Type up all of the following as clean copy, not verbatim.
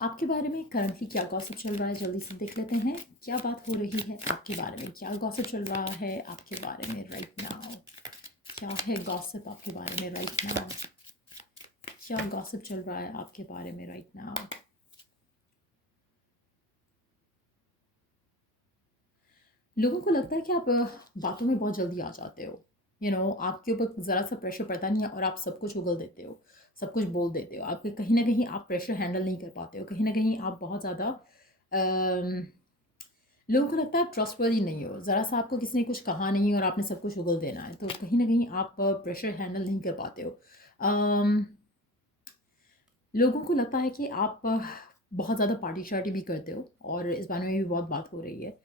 आपके बारे में करंटली क्या गॉसिप चल रहा है, जल्दी से देख लेते हैं। क्या बात हो रही है आपके बारे में, क्या गॉसिप चल रहा है आपके बारे में राइट नाउ। क्या है गॉसिप आपके बारे में राइट नाउ। क्या गॉसिप चल रहा है आपके बारे में राइट नाउ। लोगों को लगता है कि आप बातों में बहुत जल्दी आ जाते हो। आपके ऊपर ज़रा सा प्रेशर पड़ता नहीं है और आप सब कुछ उगल देते हो, सब कुछ बोल देते हो। आपके कहीं ना कहीं आप प्रेशर हैंडल नहीं कर पाते हो, कहीं ना कहीं आप बहुत ज़्यादा लोगों को लगता है आप ट्रस्टवर्दी नहीं हो। ज़रा सा आपको किसी ने कुछ कहा नहीं और आपने सब कुछ उगल देना है, तो कहीं ना कहीं आप प्रेशर हैंडल नहीं कर पाते हो। अम, लोगों को लगता है कि आप बहुत ज़्यादा पार्टी शार्टी भी करते हो और इस बारे में भी बहुत बात हो रही है।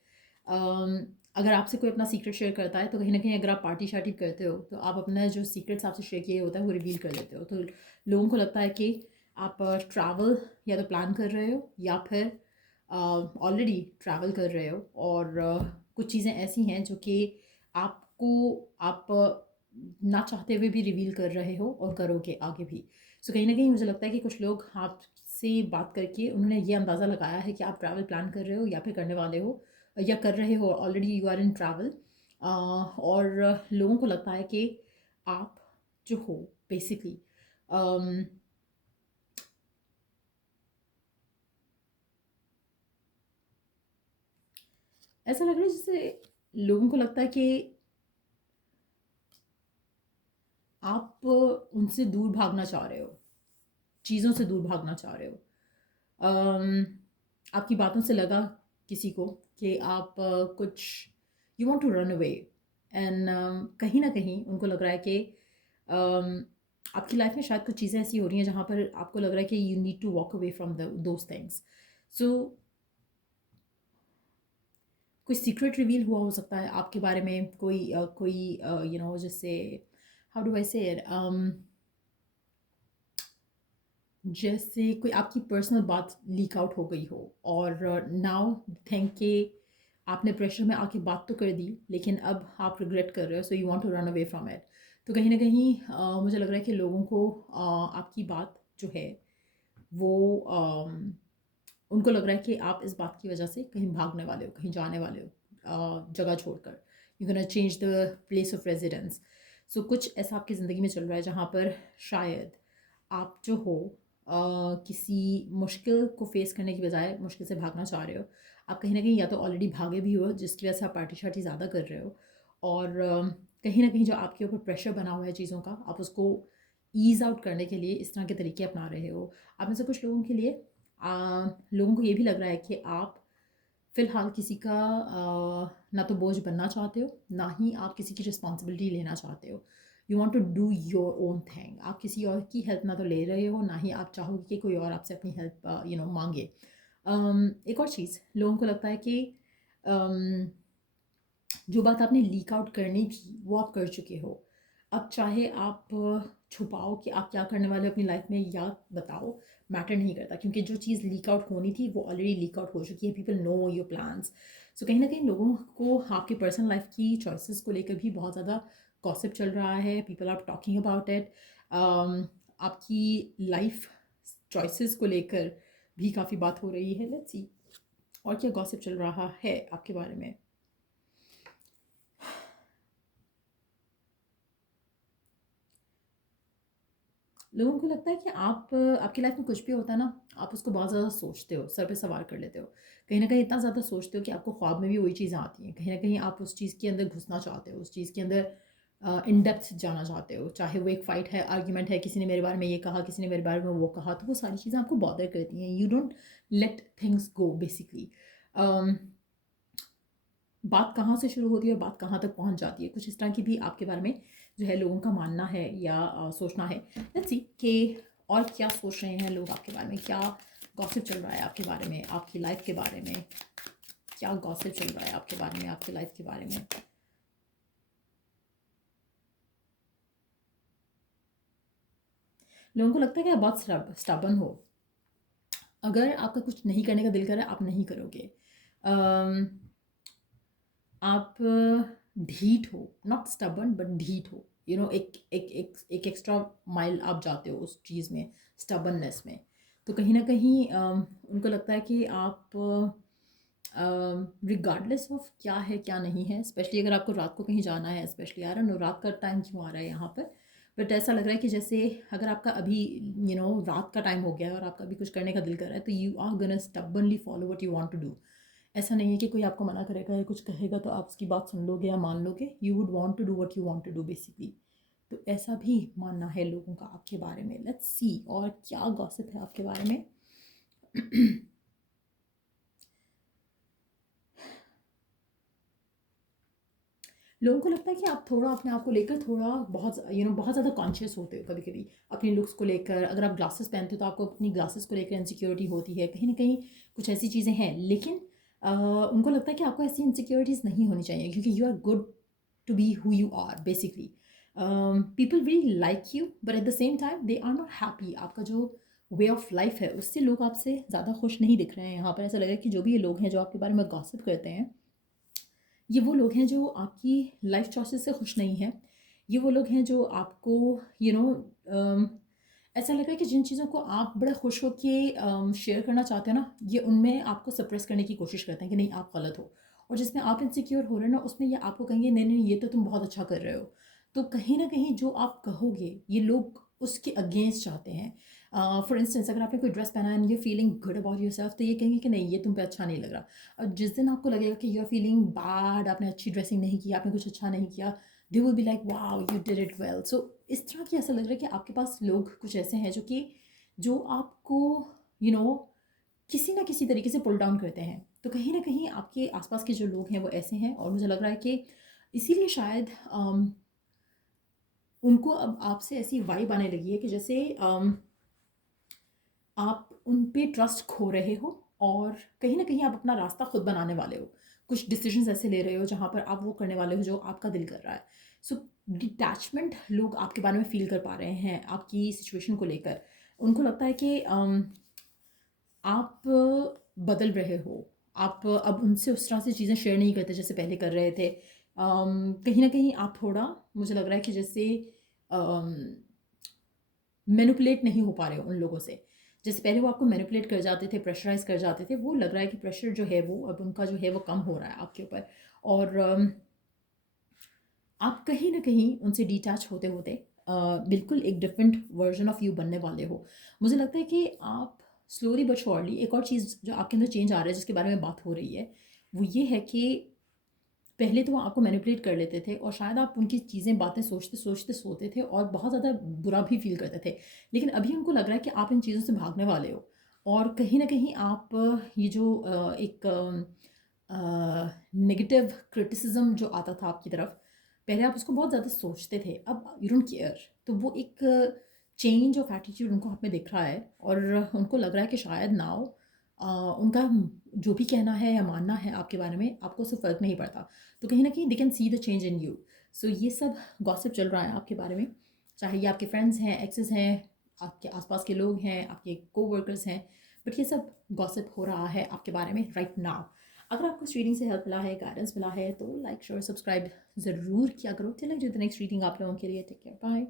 अगर आपसे कोई अपना सीक्रेट शेयर करता है तो कहीं ना कहीं अगर आप पार्टी शार्टी करते हो तो आप अपना जो सीक्रेट्स आपसे शेयर किए होता है वो रिवील कर देते हो। तो लोगों को लगता है कि आप ट्रैवल या तो प्लान कर रहे हो या फिर ऑलरेडी ट्रैवल कर रहे हो। और कुछ चीज़ें ऐसी हैं जो कि आपको आप ना चाहते हुए भी रिवील कर रहे हो और करोगे आगे भी। सो कहीं ना कहीं मुझे लगता है कि कुछ लोग आपसे बात करके उन्होंने ये अंदाज़ा लगाया है कि आप ट्रैवल प्लान कर रहे हो या फिर करने वाले हो या कर रहे हो, already you are in travel. और लोगों को लगता है कि आप जो हो बेसिकली ऐसा लग रहा है जैसे लोगों को लगता है कि आप उनसे दूर भागना चाह रहे हो, चीज़ों से दूर भागना चाह रहे हो। आपकी बातों से लगा किसी को कि आप कुछ you want to run away. And कहीं ना कहीं उनको लग रहा है कि um, आपकी लाइफ में शायद कुछ चीज़ें ऐसी हो रही हैं जहाँ पर आपको लग रहा है कि you need to walk away from those things. So कोई सीक्रेट रिवील हुआ हो सकता है आपके बारे में, कोई जैसे हाउ डू आई से इट, जैसे कोई आपकी पर्सनल बात लीक आउट हो गई हो और नाउ थिंक कि आपने प्रेशर में आके बात तो कर दी लेकिन अब आप रिग्रेट कर रहे हो, so you want to run away from it. तो कहीं ना कहीं मुझे लग रहा है कि लोगों को आपकी बात जो है वो उनको लग रहा है कि आप इस बात की वजह से कहीं भागने वाले हो, कहीं जाने वाले हो, जगह छोड़कर you gonna change the place of residence. So कुछ ऐसा आपकी ज़िंदगी में चल रहा है जहाँ पर शायद आप जो हो किसी मुश्किल को फेस करने की बजाय मुश्किल से भागना चाह रहे हो। आप कहीं ना कहीं या तो ऑलरेडी भागे भी हो जिसकी वजह से आप पार्टी शार्टी ज़्यादा कर रहे हो, और कहीं ना कहीं जो आपके ऊपर प्रेशर बना हुआ है चीज़ों का, आप उसको ईज़ आउट करने के लिए इस तरह के तरीके अपना रहे हो। आप में से कुछ लोगों के लिए लोगों को ये भी लग रहा है कि आप फ़िलहाल किसी का ना तो बोझ बनना चाहते हो, ना ही आप किसी की रिस्पॉन्सिबिलिटी लेना चाहते हो। You want to do your own thing. आप किसी और की हेल्प ना तो ले रहे हो, ना ही आप चाहोगे कि कोई और आपसे अपनी हेल्प मांगे। एक और चीज़ लोगों को लगता है कि um, जो बात आपने लीक आउट करनी थी वो आप कर चुके हो। अब चाहे आप छुपाओ कि आप क्या करने वाले हो अपनी लाइफ में या बताओ, मैटर नहीं करता, क्योंकि जो चीज़ लीक आउट होनी थी वो ऑलरेडी लीक आउट हो चुकी है। People know your plans. So कहीं ना कहीं लोगों को आपकी पर्सनल लाइफ की चॉइसेस को लेकर भी बहुत ज़्यादा गॉसिप चल रहा है। People are talking about it. आपकी लाइफ चॉइसेस को लेकर भी काफ़ी बात हो रही है। लेट्स सी और क्या गॉसिप चल रहा है आपके बारे में। लोगों को लगता है कि आप आपकी लाइफ में कुछ भी होता है ना, आप उसको बहुत ज़्यादा सोचते हो, सर पे सवार कर लेते हो। कहीं न कहीं इतना ज़्यादा सोचते हो कि आपको ख्वाब में भी वही चीज़ें आती हैं। कहीं न कहीं आप उस चीज़ के अंदर घुसना चाहते हो, उस चीज़ के अंदर इन डेप्थ जाना चाहते हो। चाहे वो एक फ़ाइट है, आर्ग्यूमेंट है, किसी ने मेरे बारे में ये कहा, किसी ने मेरे बारे में वो कहा, तो वो सारी चीज़ें आपको बॉदर करती हैं। You don't let things go basically. Um बात कहाँ से शुरू होती है और बात कहाँ तक पहुँच जाती है, कुछ इस तरह की भी आपके बारे में जो है लोगों का मानना है या सोचना है। लेट्स सी कि और क्या सोच रहे हैं लोग आपके बारे में, क्या गॉसिप चल रहा है आपके बारे में, आपकी लाइफ के बारे में। क्या गॉसिप चल रहा है आपके बारे में, आपकी लाइफ के बारे में। लोगों को लगता है कि आप बहुत स्टबर्न हो। अगर आपका कुछ नहीं करने का दिल कर रहा है आप नहीं करोगे। अम, आप ढीठ हो, नॉट स्टबर्न बट ढीठ हो। एक एक्स्ट्रा माइल आप जाते हो उस चीज़ में, स्टबर्ननेस में। तो कहीं न कहीं उनको लगता है कि आप रिगार्डलेस ऑफ क्या है क्या नहीं है, स्पेशली अगर आपको रात को कहीं जाना है, स्पेशली आई डोंट नो रात का टाइम क्यों आ रहा है यहाँ पर, बट ऐसा लग रहा है कि जैसे अगर आपका अभी रात का टाइम हो गया है और आपका अभी कुछ करने का दिल कर रहा है, तो you are gonna stubbornly follow what you want to do. ऐसा नहीं है कि कोई आपको मना करेगा या कुछ कहेगा तो आप उसकी बात सुन लोगे या मान लोगे, you would want to do what you want to do basically. तो ऐसा भी मानना है लोगों का आपके बारे में। लेट्स सी और क्या गॉसिप है आपके बारे में। लोगों को लगता है कि आप थोड़ा अपने आप को लेकर थोड़ा बहुत ज़्यादा कॉन्शियस होते हो कभी कभी अपनी लुक्स को लेकर। अगर आप ग्लासेस पहनते हो तो आपको अपनी ग्लासेस को लेकर इनसिक्योरिटी होती है, कहीं ना कहीं कुछ ऐसी चीज़ें हैं। लेकिन उनको लगता है कि आपको ऐसी इनसिक्योरिटीज़ नहीं होनी चाहिए, क्योंकि you are good to be who you are basically. People will like you but at the same time they are not happy. आपका जो वे ऑफ लाइफ है उससे लोग आपसे ज़्यादा खुश नहीं दिख रहे हैं। यहाँ पर ऐसा लगा कि जो भी ये लोग हैं जो आपके बारे में गॉसिप करते हैं, ये वो लोग हैं जो आपकी लाइफ चॉइसेस से खुश नहीं हैं। ये वो लोग हैं जो आपको यू नो ऐसा लग रहा है कि जिन चीज़ों को आप बड़े खुश हो के शेयर करना चाहते हैं ना, ये उनमें आपको सप्रेस करने की कोशिश करते हैं कि नहीं आप गलत हो। और जिसमें आप इनसिक्योर हो रहे हैं ना, उसमें ये आपको कहेंगे नहीं नहीं ये तो तुम बहुत अच्छा कर रहे हो। तो कहीं ना कहीं जो आप कहोगे ये लोग उसके अगेंस्ट चाहते हैं। फॉर इंस्टेंस अगर आपने कोई ड्रेस पहना है and you feeling good about your self, तो ये कहेंगे कि नहीं ये तुम पे अच्छा नहीं लग रहा। और जिस दिन आपको लगेगा कि यू आर फीलिंग बैड, आपने अच्छी ड्रेसिंग नहीं की, आपने कुछ अच्छा नहीं किया, they will be like wow you did it well. So इस तरह की ऐसा लग रहा है कि आपके पास लोग कुछ ऐसे हैं जो आपको यू नो किसी ना किसी तरीके से पुल डाउन करते हैं। तो कहीं ना कहीं आपके आसपास के जो लोग हैं वो ऐसे हैं, और मुझे लग रहा है कि इसीलिए शायद उनको अब आपसे ऐसी वाइब आने लगी है कि जैसे आप उन पे ट्रस्ट खो रहे हो, और कहीं ना कहीं आप अपना रास्ता खुद बनाने वाले हो। कुछ डिसीजंस ऐसे ले रहे हो जहाँ पर आप वो करने वाले हो जो आपका दिल कर रहा है। सो डिटैचमेंट लोग आपके बारे में फील कर पा रहे हैं आपकी सिचुएशन को लेकर। उनको लगता है कि आप बदल रहे हो। आप अब उनसे उस तरह से चीज़ें शेयर नहीं करते जैसे पहले कर रहे थे। कहीं ना कहीं आप थोड़ा, मुझे लग रहा है कि जैसे मैनिपुलेट नहीं हो पा रहे हो उन लोगों से। जैसे पहले वो आपको मैनिपुलेट कर जाते थे, प्रेशराइज़ कर जाते थे, वो लग रहा है कि प्रेशर जो है वो अब उनका जो है वो कम हो रहा है आपके ऊपर। और आप कहीं न कहीं उनसे डिटैच होते होते बिल्कुल एक डिफरेंट वर्जन ऑफ यू बनने वाले हो। मुझे लगता है कि आप स्लोली बट श्योरली, एक और चीज़ जो आपके अंदर चेंज आ रहा है जिसके बारे में बात हो रही है, वो ये है कि पहले तो वो आपको मैनिपुलेट कर लेते थे और शायद आप उनकी चीज़ें बातें सोचते सोचते सोते थे और बहुत ज़्यादा बुरा भी फील करते थे। लेकिन अभी उनको लग रहा है कि आप इन चीज़ों से भागने वाले हो, और कहीं न कहीं आप ये जो एक नेगेटिव क्रिटिसिज्म जो आता था आपकी तरफ, पहले आप उसको बहुत ज़्यादा सोचते थे, अब यू डोंट केयर। तो वो एक चेंज ऑफ एटीट्यूड उनको आप में दिख रहा है, और उनको लग रहा है कि शायद नाउ उनका जो भी कहना है या मानना है आपके बारे में, आपको उससे फ़र्क नहीं पड़ता। तो कहीं न कहीं they can see the change in you. So ये सब गॉसिप चल रहा है आपके बारे में, चाहे ये आपके फ्रेंड्स हैं, एक्सेस हैं, आपके आस-पास के लोग हैं, आपके कोवर्कर्स हैं, बट ये सब गॉसिप हो रहा है आपके बारे में राइट नाउ। अगर आपको इस रीडिंग से हेल्प मिला है, गाइडेंस मिला है, तो लाइक, शेयर, सब्सक्राइब ज़रूर किया करो। चलिए जो द नेक्स्ट रीडिंग आप लोगों के लिए। Take care, bye.